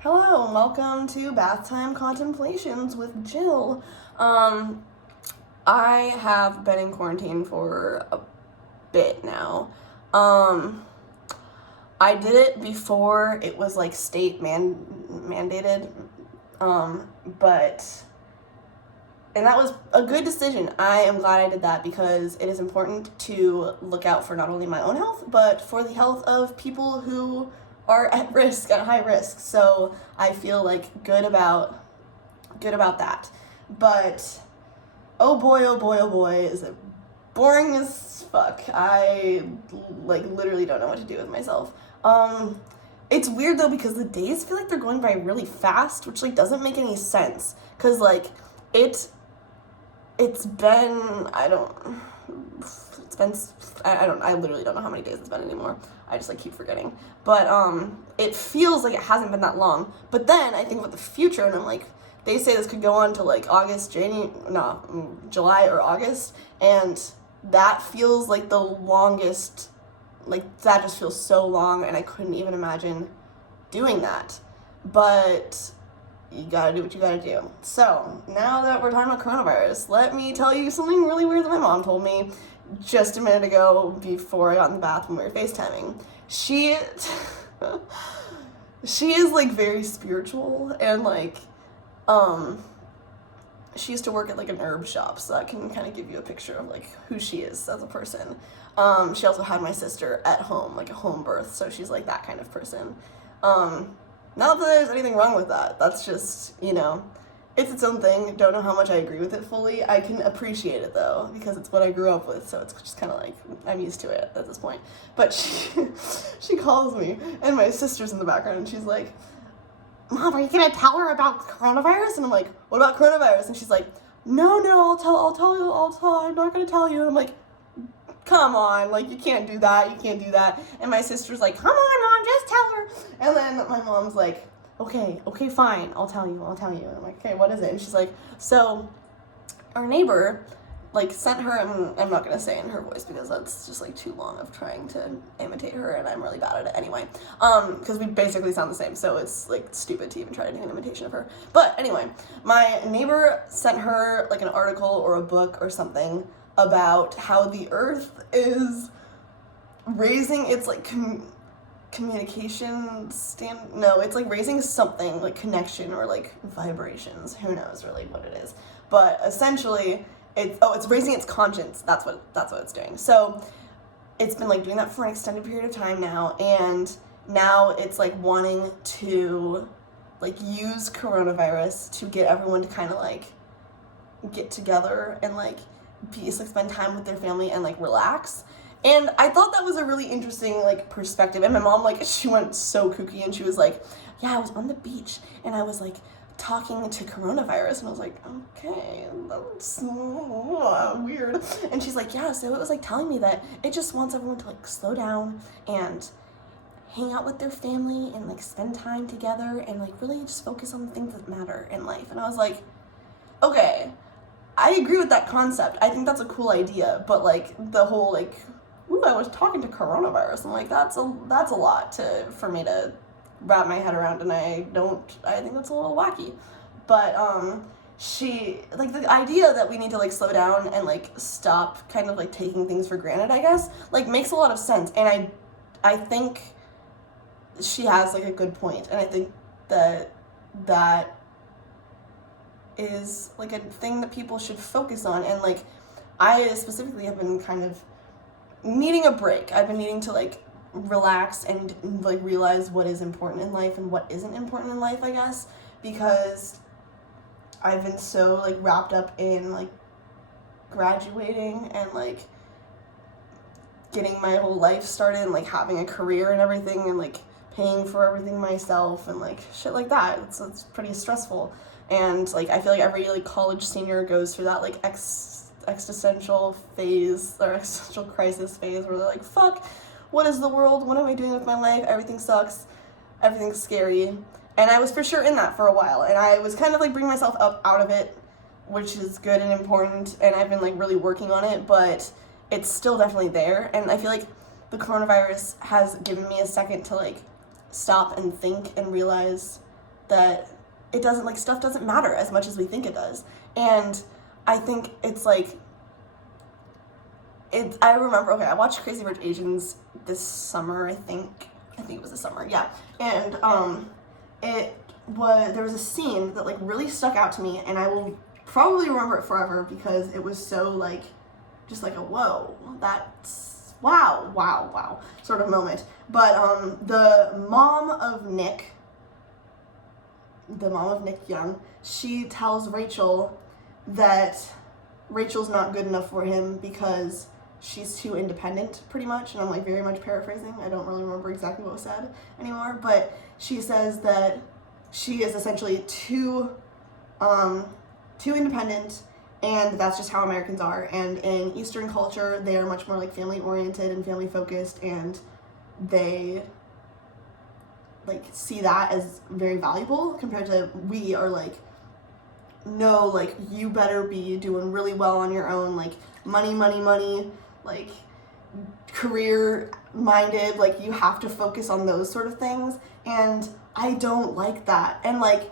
Hello and welcome to Bath Time Contemplations with Jill. I have been in quarantine for a bit now. I did it before it was like state mandated, and that was a good decision. I am glad I did that because it is important to look out for not only my own health, but for the health of people who are at risk, at high risk. So I feel like good about that. But oh boy, is it boring as fuck. I literally don't know what to do with myself. It's weird though because the days feel like they're going by really fast, which doesn't make any sense. Cause it's been, I literally don't know how many days it's been anymore. I just keep forgetting. But it feels like it hasn't been that long. But then I think about the future and I'm like, they say this could go on to July or August, and that feels like the longest, that just feels so long, and I couldn't even imagine doing that. But you gotta do what you gotta do. So, now that we're talking about coronavirus, let me tell you something really weird that my mom told me just a minute ago before I got in the bath when we were FaceTiming. She is very spiritual and she used to work at an herb shop, so that can kind of give you a picture of who she is as a person. She also had my sister at home, a home birth, so she's that kind of person. Not that there's anything wrong with that. That's just, it's its own thing. Don't know how much I agree with it fully. I can appreciate it though, because it's what I grew up with, so it's just kind of I'm used to it at this point. But she calls me, and my sister's in the background, and she's like, Mom, are you gonna tell her about coronavirus? And I'm like, what about coronavirus? And she's like, no, I'll tell you, I'm not gonna tell you. And I'm like, come on, you can't do that. And my sister's like, come on, Mom, just tell her. And then my mom's like, okay, fine, I'll tell you. And I'm like, okay, what is it? And she's like, so our neighbor sent her, I'm not gonna say in her voice because that's just too long of trying to imitate her, and I'm really bad at it anyway, because we basically sound the same, so it's stupid to even try to do an imitation of her. But anyway, my neighbor sent her an article or a book or something about how the earth is raising its communication it's raising something connection or vibrations, who knows really what it is, but essentially it's raising its conscience. That's what it's doing. So it's been doing that for an extended period of time now, and now it's wanting to use coronavirus to get everyone to kind of get together and spend time with their family and relax. And I thought that was a really interesting perspective. And my mom she went so kooky, and she was like, yeah, I was on the beach and I was talking to coronavirus, and I was like, okay, that's weird. And she's like, yeah, so it was telling me that it just wants everyone to slow down and hang out with their family and spend time together and really just focus on the things that matter in life. And I was like, okay, I agree with that concept. I think that's a cool idea, but the whole ooh, I was talking to coronavirus, I'm that's a lot for me to wrap my head around, and I think that's a little wacky. But she the idea that we need to slow down and stop kind of taking things for granted, I guess, makes a lot of sense. And I think she has a good point, and I think that is a thing that people should focus on. And I specifically have been kind of needing a break. I've been needing to relax and realize what is important in life and what isn't important in life, I guess, because I've been so wrapped up in graduating and getting my whole life started and having a career and everything, and paying for everything myself and shit like that. It's pretty stressful. And I feel every college senior goes through that existential phase or existential crisis phase where they're fuck, what is the world? What am I doing with my life? Everything sucks. Everything's scary. And I was for sure in that for a while, and I was kind of bringing myself up out of it, which is good and important, and I've been really working on it, but it's still definitely there. And I feel the coronavirus has given me a second to stop and think and realize that it doesn't, like, stuff doesn't matter as much as we think it does. And I think it's like, I remember, okay, I watched Crazy Rich Asians this summer, I think it was this summer, yeah. And there was a scene that, like, really stuck out to me, and I will probably remember it forever because it was so, like, just like a whoa, that's wow sort of moment. But the mom of Nick Young, she tells Rachel that Rachel's not good enough for him because she's too independent, pretty much. And I'm, like, very much paraphrasing. I don't really remember exactly what was said anymore. But she says that she is essentially too independent, and that's just how Americans are. And in Eastern culture, they are much more, like, family oriented and family focused, and they, like, see that as very valuable compared to we are, like, no, like, you better be doing really well on your own, like, money, like, career minded, like, you have to focus on those sort of things. And I don't like that. And, like,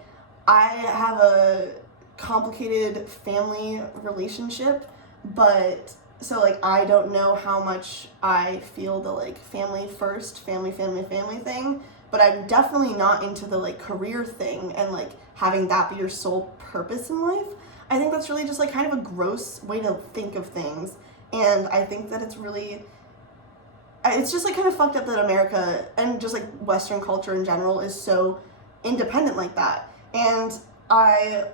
I have a complicated family relationship, but so, like, I don't know how much I feel the, like, family first, family thing, but I'm definitely not into the, like, career thing and, like, having that be your sole purpose in life. I think that's really just, like, kind of a gross way to think of things, and I think that it's just, like, kind of fucked up that America and just, like, Western culture in general is so independent like that. And I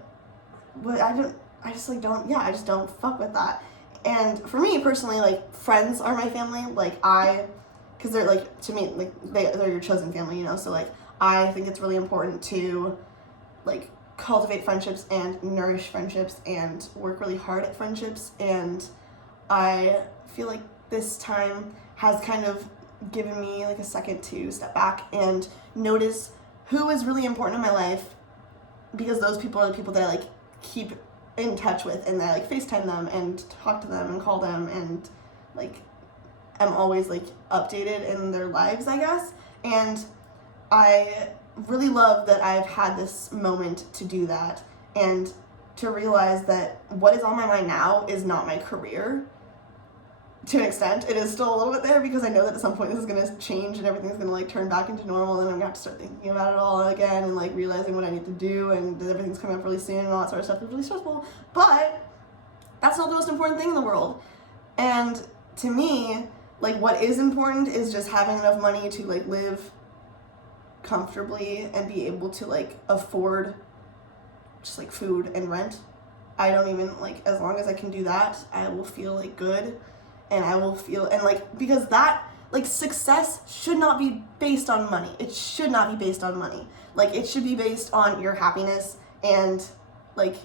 just don't fuck with that. And for me personally, like, friends are my family, like, because they're, like, to me, like, they're your chosen family, you know, so, like, I think it's really important to, like, cultivate friendships and nourish friendships and work really hard at friendships. And I feel like this time has kind of given me, like, a second to step back and notice who is really important in my life, because those people are the people that I, like, keep in touch with, and I, like, FaceTime them and talk to them and call them, and, like, I'm always, like, updated in their lives, I guess. And I really love that I've had this moment to do that and to realize that what is on my mind now is not my career. To an extent, it is still a little bit there, because I know that at some point this is going to change and everything's going to, like, turn back into normal, and I'm going to have to start thinking about it all again and, like, realizing what I need to do, and that everything's coming up really soon and all that sort of stuff is really stressful. But that's not the most important thing in the world. And to me, like, what is important is just having enough money to, like, live comfortably and be able to, like, afford just, like, food and rent. I don't even, like, as long as I can do that, I will feel, like, good. And I will feel, and, like, because that, like, success should not be based on money. It should not be based on money. Like, it should be based on your happiness, and, like,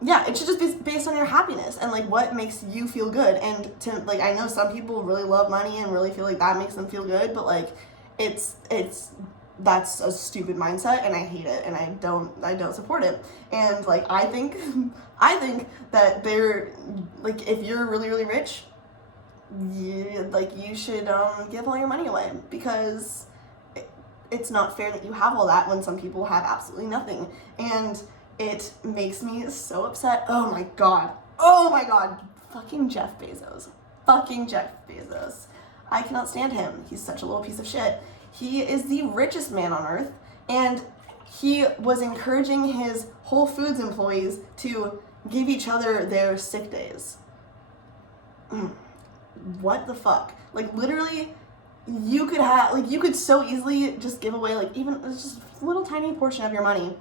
yeah, it should just be based on your happiness and, like, what makes you feel good. And to, like, I know some people really love money and really feel like that makes them feel good, but, like, that's a stupid mindset, and I hate it, and I don't support it. And, like, I think that they're, like, if you're really, really rich, you should give all your money away, because it's not fair that you have all that when some people have absolutely nothing. And it makes me so upset. Oh my god, fucking Jeff Bezos. I cannot stand him. He's such a little piece of shit. He is the richest man on earth, and he was encouraging his Whole Foods employees to give each other their sick days. What the fuck? Like, literally, you could so easily just give away, like, even just a little tiny portion of your money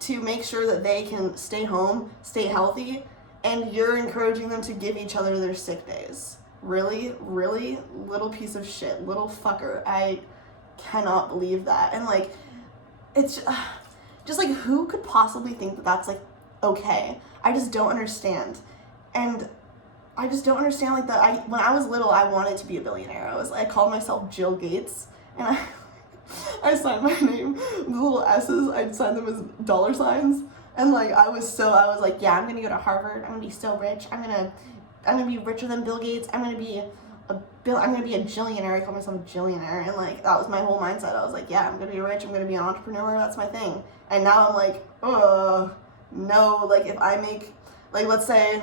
to make sure that they can stay home, stay healthy, and you're encouraging them to give each other their sick days. Really? Little piece of shit. Little fucker. I cannot believe that. And, like, it's just like, who could possibly think that that's, like, okay? I just don't understand. And I just don't understand, like, that. When I was little, I wanted to be a billionaire. I called myself Jill Gates, and I signed my name, the little S's, I'd sign them as dollar signs. And, like, I was like, yeah, I'm gonna go to Harvard, I'm gonna be so rich, I'm gonna be richer than Bill Gates, I'm gonna be I'm gonna be a jillionaire. I call myself a jillionaire, and like that was my whole mindset. I was like, yeah, I'm gonna be rich. I'm gonna be an entrepreneur. That's my thing. And now I'm like, no. Like if I make, like let's say,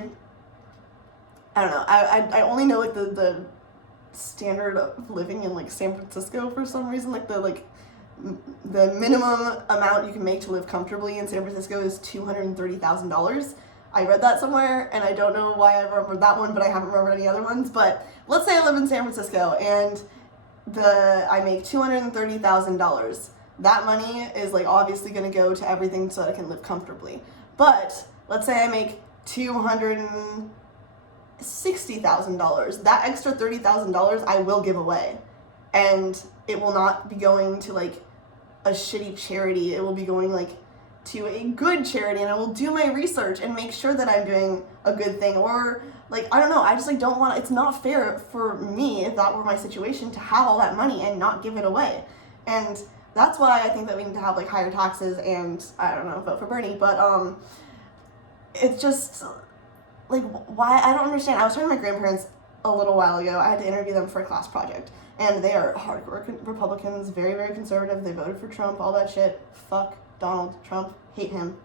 I don't know. I only know like the standard of living in like San Francisco for some reason. Like the minimum amount you can make to live comfortably in San Francisco is $230,000. I read that somewhere, and I don't know why I remembered that one, but I haven't remembered any other ones. But let's say I live in San Francisco, and I make $230,000. That money is like obviously going to go to everything so that I can live comfortably. But let's say I make $260,000. That extra $30,000 I will give away, and it will not be going to like a shitty charity. It will be going like to a good charity, and I will do my research and make sure that I'm doing a good thing. Or like, I don't know, I just like don't want, it's not fair for me, if that were my situation, to have all that money and not give it away. And that's why I think that we need to have like higher taxes, and I don't know, vote for Bernie, but it's just like, why, I don't understand. I was talking to my grandparents a little while ago. I had to interview them for a class project, and they are hardcore Republicans, very, very conservative. They voted for Trump, all that shit. Fuck Donald Trump. Hate him.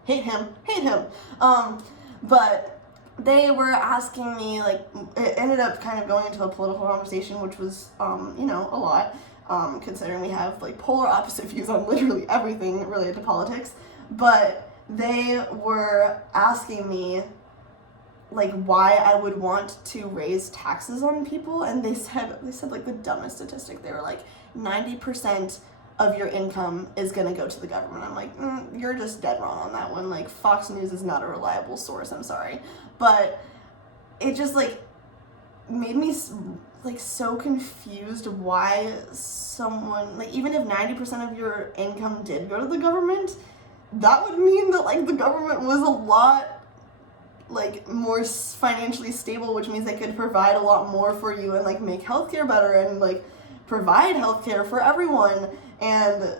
But they were asking me, like, it ended up kind of going into a political conversation, which was, a lot, considering we have, like, polar opposite views on literally everything related to politics. But they were asking me, like, why I would want to raise taxes on people, and they said like the dumbest statistic. They were like, 90% of your income is gonna go to the government. I'm like, you're just dead wrong on that one. Like, Fox News is not a reliable source, I'm sorry. But it just like made me like so confused why someone, like, even if 90% of your income did go to the government, that would mean that like the government was a lot like more financially stable, which means they could provide a lot more for you and like make healthcare better and like provide healthcare for everyone and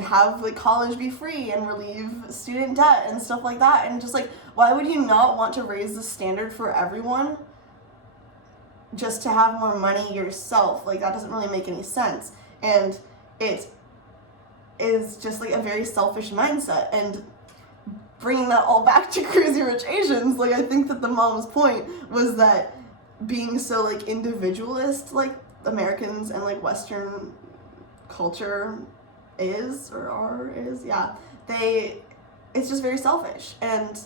have like college be free and relieve student debt and stuff like that. And just like, why would you not want to raise the standard for everyone just to have more money yourself? Like, that doesn't really make any sense. And it is just like a very selfish mindset. And bringing that all back to Crazy Rich Asians, like, I think that the mom's point was that being so like individualist, like Americans and like Western culture is, it's just very selfish. And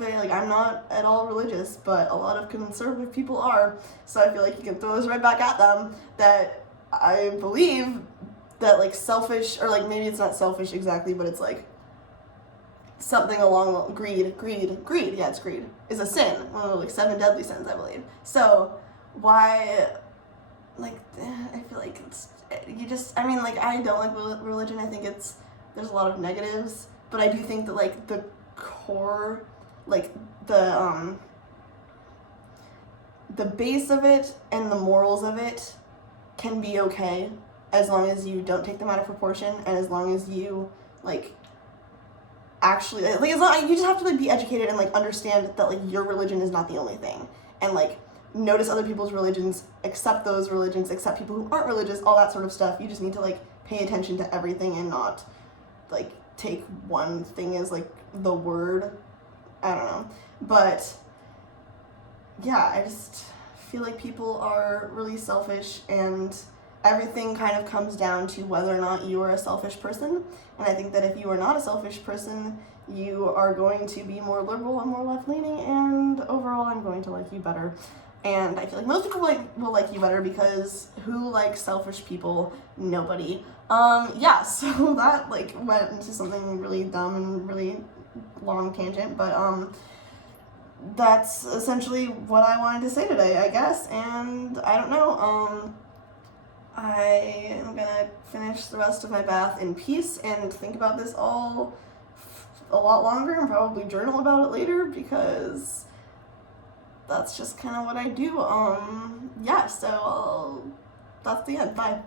like, I'm not at all religious, but a lot of conservative people are, so I feel like you can throw this right back at them, that I believe that like selfish, or like maybe it's not selfish exactly, but it's like something along greed, it's greed, is a sin, one of the like 7 deadly sins, I believe. So why, like, I feel like I don't like religion. I think there's a lot of negatives, but I do think that like the core, like the base of it and the morals of it can be okay, as long as you don't take them out of proportion, and as long as you like actually, like, as long, you just have to like be educated and like understand that like your religion is not the only thing, and like notice other people's religions, accept those religions, accept people who aren't religious, all that sort of stuff. You just need to like pay attention to everything and not like take one thing as like the word. I don't know. But yeah, I just feel like people are really selfish, and everything kind of comes down to whether or not you are a selfish person. And I think that if you are not a selfish person, you are going to be more liberal and more left-leaning, and overall I'm going to like you better. And I feel like most people will like you better, because who likes selfish people? Nobody. So that like went into something really dumb and really long tangent, but that's essentially what I wanted to say today, I guess. And I don't know, I am gonna finish the rest of my bath in peace and think about this all a lot longer, and probably journal about it later, because that's just kind of what I do. So that's the end. Bye.